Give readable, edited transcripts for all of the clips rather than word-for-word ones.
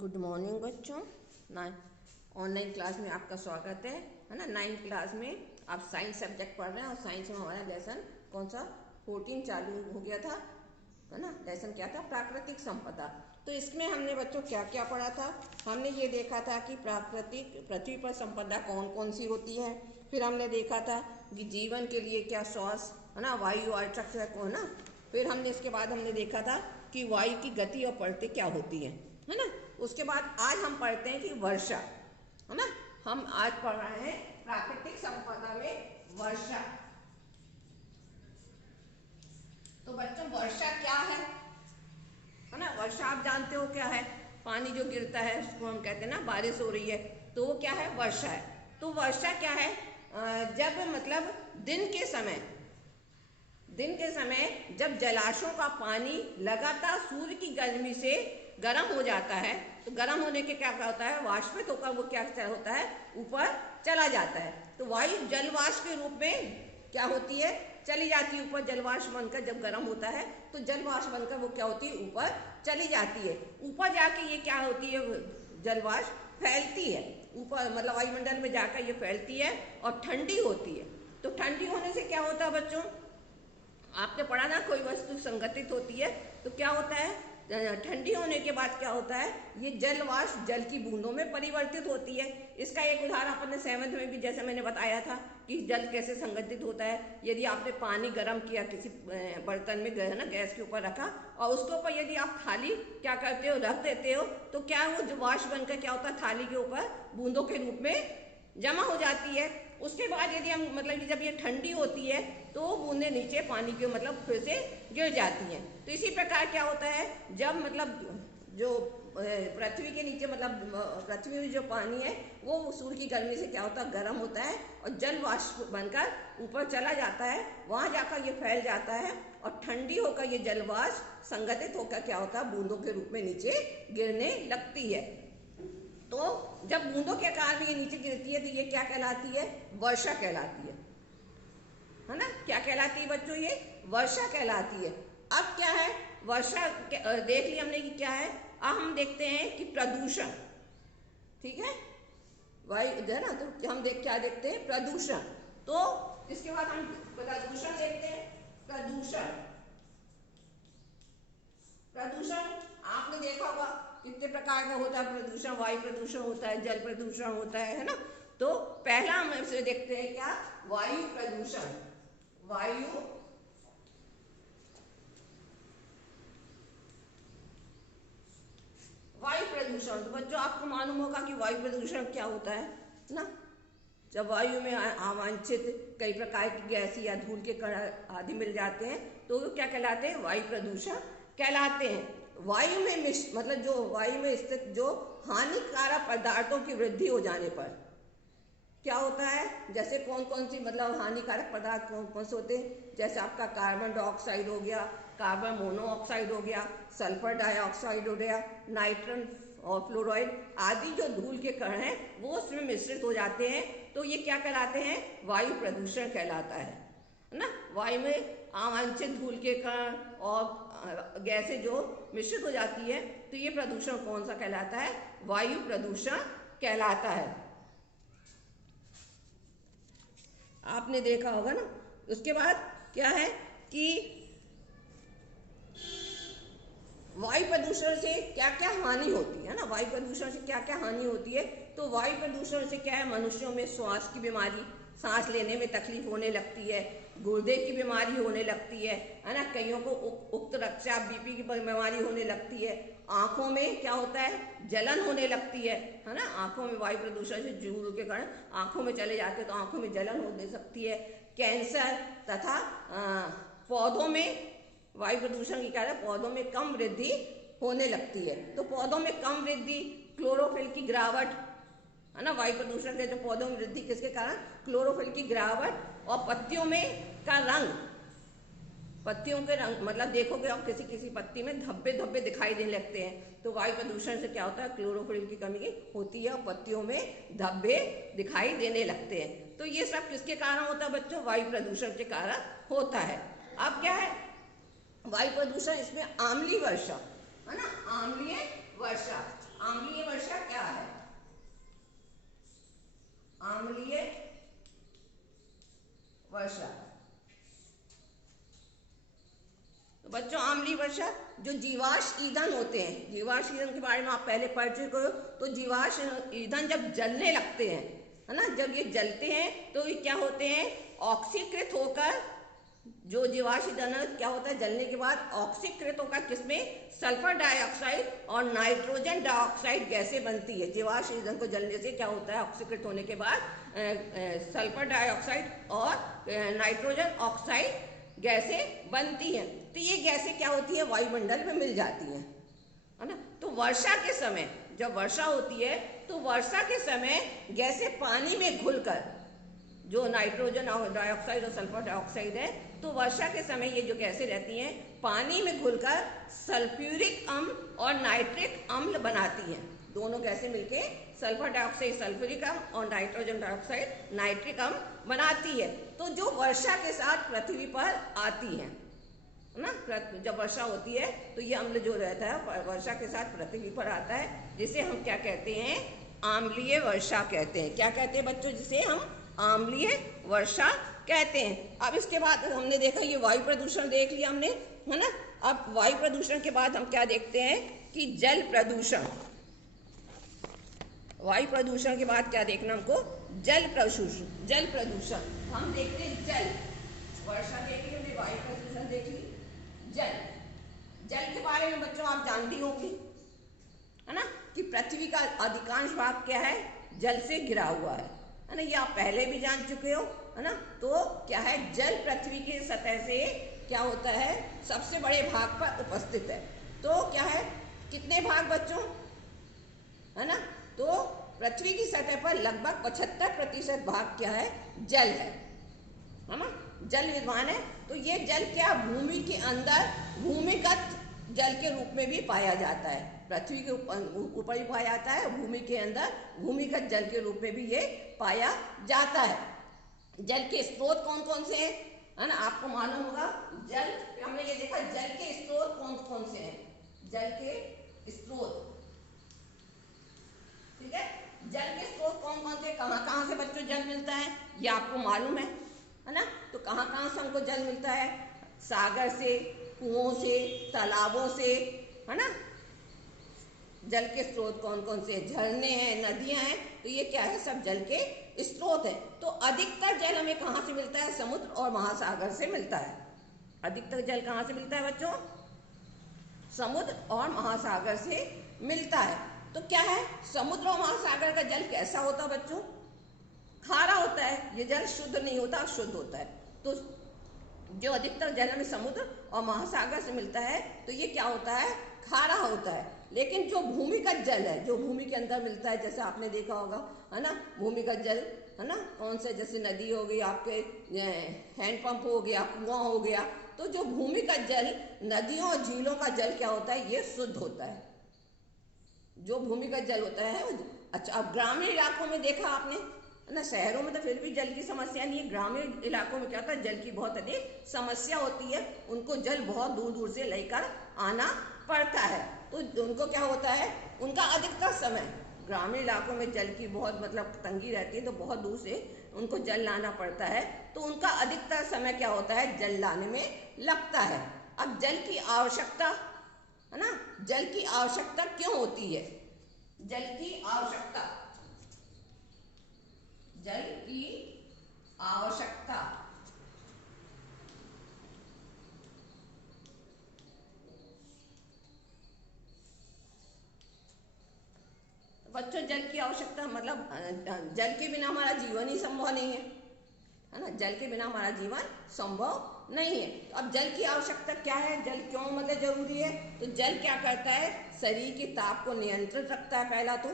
Good morning बच्चों। Online class में आपका स्वागत है ना। 9th क्लास में आप साइंस सब्जेक्ट पढ़ रहे हैं और साइंस में हमारा लेसन कौन सा 14 चालू हो गया था, है ना। लेसन क्या था? प्राकृतिक संपदा। तो इसमें हमने बच्चों क्या क्या पढ़ा था? हमने ये देखा था कि प्राकृतिक पृथ्वी पर संपदा कौन कौन सी होती है। फिर हमने देखा था कि जीवन के लिए क्या श्वास, है ना, वायु आवश्यक है ना। फिर हमने इसके बाद हमने देखा था कि वायु की गति और परतें क्या होती है ना। उसके बाद आज हम पढ़ते हैं कि वर्षा, है ना। हम आज पढ़ रहे हैं प्राकृतिक संपदा में वर्षा। तो बच्चों वर्षा क्या है ना। वर्षा आप जानते हो क्या है? पानी जो गिरता है उसको हम कहते हैं ना, बारिश हो रही है तो वो क्या है? वर्षा है। तो वर्षा क्या है? जब मतलब दिन के समय जब जलाशयों का पानी लगातार सूर्य की गर्मी से गर्म हो जाता है, तो गर्म होने के क्या होता है? वाष्पित होकर वो क्या होता है? ऊपर चला जाता है। तो वायु जलवाष्प के रूप में क्या होती है? चली जाती है ऊपर। जलवाष्प बनकर जब गर्म होता है तो जलवाष्प बनकर वो क्या होती है? ऊपर चली जाती है। ऊपर जाके ये क्या होती है? जलवाष्प फैलती है ऊपर, मतलब वायुमंडल में जाकर ये फैलती है और ठंडी होती है। तो ठंडी होने से क्या होता है बच्चों? आपने पढ़ा ना, कोई वस्तु संगठित होती है तो क्या होता है? ठंडी होने के बाद क्या होता है? ये जल वाष्प जल की बूंदों में परिवर्तित होती है। इसका एक उदाहरण अपने 7th में भी जैसे मैंने बताया था कि जल कैसे संगठित होता है। यदि आपने पानी गर्म किया किसी बर्तन में, है ना, गैस के ऊपर रखा और उसके ऊपर यदि आप थाली क्या करते हो? रख देते हो, तो क्या वो जो वाष्प बनकर क्या होता है? थाली के ऊपर बूंदों के रूप में जमा हो जाती है। उसके बाद यदि हम मतलब जब ये ठंडी होती है तो बूंदे नीचे पानी के मतलब फिर से गिर जाती हैं। तो इसी प्रकार क्या होता है? जब मतलब जो पृथ्वी के नीचे मतलब पृथ्वी में जो पानी है वो सूर्य की गर्मी से क्या होता है? गर्म होता है और जल वाष्प बनकर ऊपर चला जाता है। वहां जाकर ये फैल जाता है और ठंडी होकर ये जल वाष्प संगठित होकर क्या होता है? बूंदों के रूप में नीचे गिरने लगती है। तो जब बूंदों के आकार में ये नीचे गिरती है तो ये क्या कहलाती है? वर्षा कहलाती है ना। क्या कहलाती है बच्चों? ये वर्षा कहलाती है। अब क्या है? वर्षा देख लिया हमने कि क्या है। अब हम देखते हैं कि प्रदूषण, ठीक है, वायु है ना। तो हम क्या देखते हैं? प्रदूषण। तो इसके बाद हम प्रदूषण देखते हैं। प्रदूषण आपने देखा होगा कितने प्रकार का होता है प्रदूषण। वायु प्रदूषण होता है, जल प्रदूषण होता है ना। तो पहला हम इसे देखते हैं क्या? वायु प्रदूषण। वायु प्रदूषण। तो बच्चों आपको मालूम होगा कि वायु प्रदूषण क्या होता है ना। जब वायु में अवांछित कई प्रकार की गैस या धूल के कण आदि मिल जाते हैं तो वो क्या कहलाते हैं? वायु प्रदूषण कहलाते हैं। वायु में मतलब जो वायु में स्थित जो हानिकारक पदार्थों की वृद्धि हो जाने पर क्या होता है? जैसे कौन कौन सी मतलब हानिकारक पदार्थ कौन कौन से होते हैं? जैसे आपका कार्बन डाइऑक्साइड हो गया, कार्बन मोनोऑक्साइड हो गया, सल्फर डाइऑक्साइड हो गया, नाइट्रन और फ्लोराइड आदि जो धूल के कण हैं वो उसमें मिश्रित हो जाते हैं। तो ये क्या कहलाते हैं? वायु प्रदूषण कहलाता है ना। वायु में अवांछित धूल के कण और गैसें जो मिश्रित हो जाती है तो ये प्रदूषण कौन सा कहलाता है? वायु प्रदूषण कहलाता है। आपने देखा होगा ना। उसके बाद क्या है कि वायु प्रदूषण से क्या क्या हानि होती है ना। वायु प्रदूषण से क्या क्या हानि होती है? तो वायु प्रदूषण से क्या है? मनुष्यों में श्वास की बीमारी, सांस लेने में तकलीफ होने लगती है, गुर्दे की बीमारी होने लगती है ना। कईयों को उच्च रक्तचाप बीपी की बीमारी होने लगती है। आंखों में क्या होता है? जलन होने लगती है ना। आंखों में वायु प्रदूषण से धूल के कारण आंखों में चले जाते हैं तो आंखों में जलन होने सकती है। कैंसर तथा पौधों में वायु प्रदूषण के कारण पौधों में कम वृद्धि होने लगती है। तो पौधों में कम वृद्धि, क्लोरोफिल की गिरावट, है ना। वायु प्रदूषण के जो पौधों में वृद्धि किसके कारण? क्लोरोफिल की गिरावट और पत्तियों में का रंग, पत्तियों के रंग मतलब देखोगे आप किसी किसी पत्ती में धब्बे धब्बे दिखाई देने लगते हैं। तो वायु प्रदूषण से क्या होता है? क्लोरोफिल की कमी होती है और पत्तियों में धब्बे दिखाई देने लगते हैं। तो ये सब किसके कारण होता है बच्चों? वायु प्रदूषण के कारण होता है। अब क्या है? वायु प्रदूषण, इसमें आम्लीय वर्षा, है ना, आम्लीय वर्षा। अम्लीय वर्षा क्या है? अम्लीय वर्षा, तो बच्चों अम्लीय वर्षा जो जीवाश्म ईंधन होते हैं, जीवाश्म ईंधन के बारे में आप पहले पढ़ चुके हो। तो जीवाश्म ईंधन जब जलने लगते हैं, है ना, जब ये जलते हैं तो ये क्या होते हैं, ऑक्सीकृत होकर, जो जीवाश्म ईंधन क्या होता है, जलने के बाद ऑक्सीकृत होकर किसमें, सल्फर डाइऑक्साइड और नाइट्रोजन डाइऑक्साइड गैसें बनती है। जीवाश्म ईंधन को जलने से क्या होता है, ऑक्सीकृत होने के बाद सल्फर डाइऑक्साइड और नाइट्रोजन ऑक्साइड गैसें बनती हैं। तो ये गैसें क्या होती है, वायुमंडल में मिल जाती हैं, है ना। तो वर्षा के समय, जब वर्षा होती है तो वर्षा के समय गैसें पानी में घुलकर, जो नाइट्रोजन डाइऑक्साइड और सल्फर डाइऑक्साइड है, तो वर्षा के समय ये जो गैसें रहती हैं पानी में घुलकर सल्फ्यूरिक अम्ल और नाइट्रिक अम्ल बनाती हैं। दोनों गैसें मिलके सल्फर डाइऑक्साइड सल्फ्यूरिक अम्ल और नाइट्रोजन डाइऑक्साइड नाइट्रिक अम्ल बनाती है। तो जो वर्षा के साथ पृथ्वी पर आती है ना, जब वर्षा होती है तो ये अम्ल जो रहता है वर्षा के साथ पृथ्वी पर आता है, जिसे हम क्या कहते हैं, अम्लीय वर्षा कहते हैं। क्या कहते हैं बच्चों, जिसे हम अम्लीय वर्षा कहते हैं। अब इसके बाद हमने देखा ये वायु प्रदूषण देख लिया हमने, है ना। अब वायु प्रदूषण के बाद हम क्या देखते हैं कि जल प्रदूषण। वायु प्रदूषण के बाद क्या देखना हमको, जल प्रदूषण। जल प्रदूषण हम देखते हैं जल, वर्षा देख ली हमने, वायु प्रदूषण देख ली, जल। जल के बारे में बच्चों आप जानती होंगी, है ना, कि पृथ्वी का अधिकांश भाग क्या है, जल से घिरा हुआ है ना। ये आप पहले भी जान चुके हो, है ना। तो क्या है, जल पृथ्वी की सतह से क्या होता है, सबसे बड़े भाग पर उपस्थित है। तो क्या है, कितने भाग बच्चों, है ना, तो पृथ्वी की सतह पर लगभग 75% भाग क्या है, जल है ना, जल विद्यमान है। तो ये जल क्या, भूमि के अंदर भूमिगत जल के रूप में भी पाया जाता है। पृथ्वी के ऊपर भी पाया जाता है, भूमि के अंदर भूमिगत जल के रूप में भी ये पाया जाता है। जल के स्रोत कौन कौन से हैं, है ना, आपको मालूम होगा। जल, हमने ये देखा जल के स्रोत कौन कौन से हैं, जल के स्रोत, ठीक है। जल के स्रोत कौन कौन से, कहाँ से बच्चों जल मिलता है, ये आपको मालूम है ना। तो कहाँ से हमको जल मिलता है, सागर से, कुओं से, तालाबों से, है ना। जल के स्रोत कौन कौन से, झरने हैं, नदियां हैं, तो ये क्या है, सब जल के स्रोत है। तो अधिकतर जल हमें कहाँ से मिलता है, समुद्र और महासागर से मिलता है। अधिकतर जल कहाँ से मिलता है बच्चों, समुद्र और महासागर से मिलता है। तो क्या है, समुद्र और महासागर का जल कैसा होता है बच्चों, खारा होता है। ये जल शुद्ध नहीं होता, अशुद्ध होता है। तो जो अधिकतर जल हमें समुद्र और महासागर से मिलता है तो ये क्या होता है, खारा होता है। लेकिन जो भूमिगत जल है, जो भूमि के अंदर मिलता है, जैसे आपने देखा होगा, है ना, भूमिगत जल, है ना, कौन से, जैसे नदी हो गई, आपके हैंडपंप हो गया, कुआं हो गया। तो जो भूमिगत जल, नदियों और झीलों का जल क्या होता है, ये शुद्ध होता है, जो भूमिगत जल होता है। अच्छा, अब ग्रामीण इलाकों में देखा आपने, है ना, शहरों में तो फिर भी जल की समस्या नहीं है, ग्रामीण इलाकों में क्या होता है, जल की बहुत अधिक समस्या होती है। उनको जल बहुत दूर दूर से लेकर आना पड़ता है। तो उनको क्या होता है, उनका अधिकतर समय, ग्रामीण इलाकों में जल की बहुत मतलब तंगी रहती है, तो बहुत दूर से उनको जल लाना पड़ता है। तो उनका अधिकतर समय क्या होता है, जल लाने में लगता है। अब जल की आवश्यकता, है ना, जल की आवश्यकता क्यों होती है, जल की आवश्यकता, जल की आवश्यकता, बच्चों जल की आवश्यकता मतलब जल के बिना हमारा जीवन ही संभव नहीं है ना, जल के बिना हमारा जीवन संभव नहीं है। तो अब जल की आवश्यकता क्या है, जल क्यों मतलब जरूरी है, तो जल क्या करता है, शरीर के ताप को नियंत्रित रखता है, पहला तो,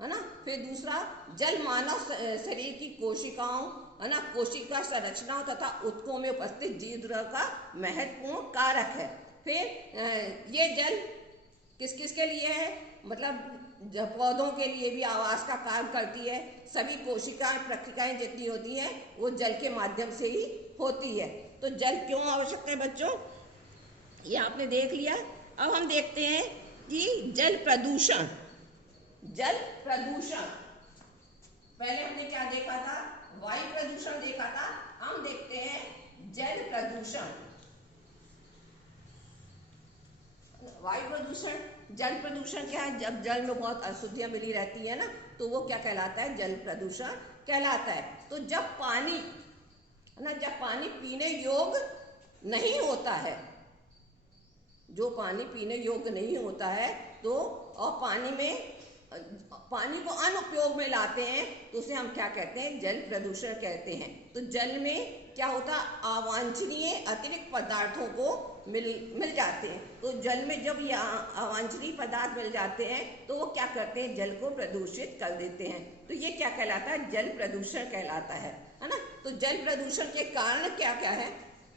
है ना। फिर दूसरा, जल मानव शरीर की कोशिकाओं, है ना, कोशिका संरचनाओं तथा ऊतकों में उपस्थित जीव द्रव्य का महत्वपूर्ण कारक है। फिर ये जल किस किस के लिए है, मतलब पौधों के लिए भी आवास का काम करती है। सभी कोशिकाएं, प्रक्रियाएं जितनी होती हैं वो जल के माध्यम से ही होती है। तो जल क्यों आवश्यक है बच्चों, ये आपने देख लिया। अब हम देखते हैं कि जल प्रदूषण, जल प्रदूषण। पहले हमने क्या देखा था? वायु प्रदूषण देखा था। हम देखते हैं जल प्रदूषण। वायु प्रदूषण, जल प्रदूषण क्या है? जब जल में बहुत अशुद्धियां मिली रहती है ना, तो वो क्या कहलाता है? जल प्रदूषण कहलाता है। तो जब पानी ना, जब पानी पीने योग्य नहीं होता है, जो पानी पीने योग्य नहीं होता है, तो और पानी को अनुपयोग में लाते हैं, तो उसे हम क्या कहते हैं? जल प्रदूषण कहते हैं। तो जल में क्या होता है? अवांछनीय अतिरिक्त पदार्थों को मिल जाते हैं। तो जल में जब ये अवांछनीय पदार्थ मिल जाते हैं, तो वो क्या करते हैं? जल को प्रदूषित कर देते हैं। तो ये क्या कहलाता है? जल प्रदूषण कहलाता है ना। तो जल प्रदूषण के कारण क्या क्या है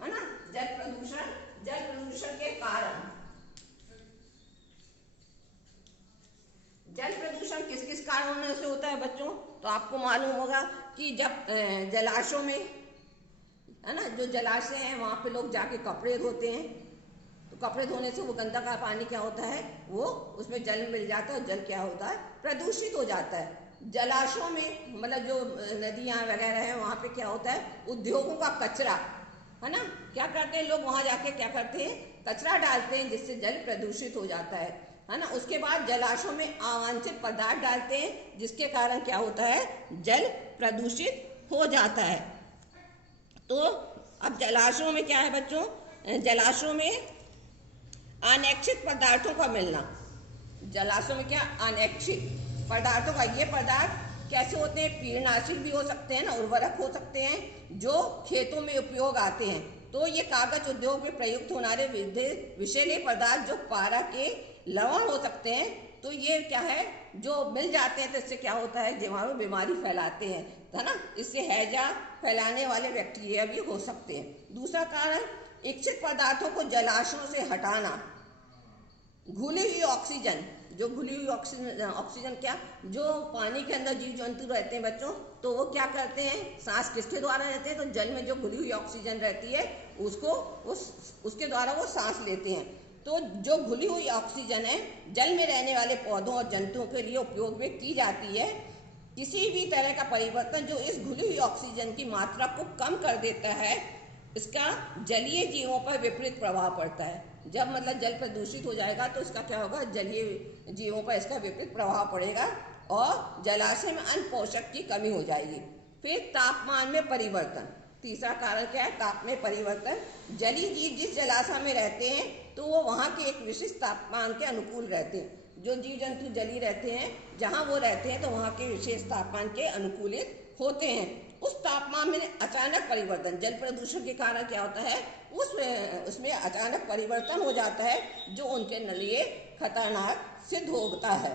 ना? जल प्रदूषण के कारण, जल प्रदूषण किस किस कारणों से होता है बच्चों? तो आपको मालूम होगा कि जब जलाशयों में है ना, जो जलाशय हैं वहां पे लोग जाके कपड़े धोते हैं, तो कपड़े धोने से वो गंदा का पानी क्या होता है? वो उसमें जल मिल जाता है और जल क्या होता है? प्रदूषित हो जाता है। जलाशयों में मतलब जो नदियां वगैरह हैं वहां पे क्या होता है? उद्योगों का कचरा है ना, क्या करते हैं लोग? वहां जाके क्या करते हैं? कचरा डालते हैं, जिससे जल प्रदूषित हो जाता है ना। उसके बाद जलाशयों में अवांछित पदार्थ डालते हैं, जिसके कारण क्या होता है? जल प्रदूषित हो जाता है। तो अब जलाशयों में क्या है बच्चों? जलाशयों में अनैच्छिक पदार्थों का मिलना। जलाशयों में क्या? अनैच्छिक पदार्थों का। ये पदार्थ कैसे होते हैं? कीटनाशक भी हो सकते हैं ना, उर्वरक हो सकते हैं, जो खेतों में उपयोग आते हैं। तो ये कागज उद्योग में प्रयुक्त होने वाले विषैले पदार्थ, जो पारा के लवण हो सकते हैं, तो ये क्या है? जो मिल जाते हैं, तो इससे क्या होता है? जीवाणु बीमारी फैलाते हैं, है ना। इससे हैजा फैलाने वाले बैक्टीरिया भी हो सकते हैं। दूसरा कारण, इच्छित पदार्थों को जलाशयों से हटाना। घुली हुई ऑक्सीजन, जो घुली हुई ऑक्सीजन क्या? जो पानी के अंदर जीव जंतु रहते हैं बच्चों, तो वो क्या करते हैं? सांस किसके द्वारा लेते हैं? तो जल में जो घुली हुई ऑक्सीजन रहती है, उसके द्वारा वो सांस लेते हैं। तो जो घुली हुई ऑक्सीजन है, जल में रहने वाले पौधों और जंतुओं के लिए उपयोग में की जाती है। किसी भी तरह का परिवर्तन जो इस घुली हुई ऑक्सीजन की मात्रा को कम कर देता है, इसका जलीय जीवों पर विपरीत प्रभाव पड़ता है। जब मतलब जल प्रदूषित हो जाएगा, तो इसका क्या होगा? जलीय जीवों पर इसका विपरीत प्रभाव पड़ेगा और जलाशय में अन्य पोषक की कमी हो जाएगी। फिर तापमान में परिवर्तन। तीसरा कारण क्या है? ताप में परिवर्तन। जलीय जीव जिस जलाशय में रहते हैं, तो वो वहाँ के एक विशिष्ट तापमान के अनुकूल रहते हैं। जो जीव जंतु जलीय रहते हैं, जहाँ वो रहते हैं, तो वहाँ के विशेष तापमान के अनुकूलित होते हैं। उस तापमान में अचानक परिवर्तन, जल प्रदूषण के कारण क्या होता है? उसमें अचानक परिवर्तन हो जाता है, जो उनके लिए खतरनाक सिद्ध होता है।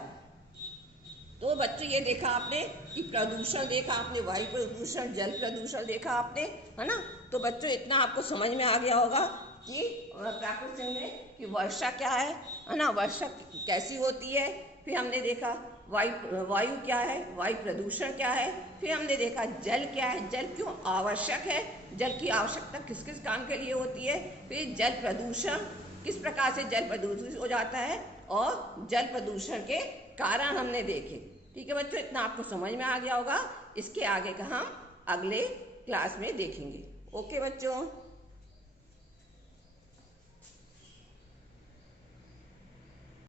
तो बच्चों, ये देखा आपने कि प्रदूषण देखा आपने, वायु प्रदूषण, जल प्रदूषण देखा आपने, है ना। तो बच्चों, इतना आपको समझ में आ गया होगा कि प्राकृतिक में कि वर्षा क्या है ना, वर्षा कैसी होती है। फिर हमने देखा वायु क्या है, वायु प्रदूषण क्या है। फिर हमने देखा जल क्या है, जल क्यों आवश्यक है, जल की आवश्यकता किस किस काम के लिए होती है। फिर जल प्रदूषण, किस प्रकार से जल प्रदूषित हो जाता है, और जल प्रदूषण के कारण हमने देखे। ठीक है बच्चों, इतना आपको समझ में आ गया होगा। इसके आगे का हम अगले क्लास में देखेंगे। ओके बच्चों।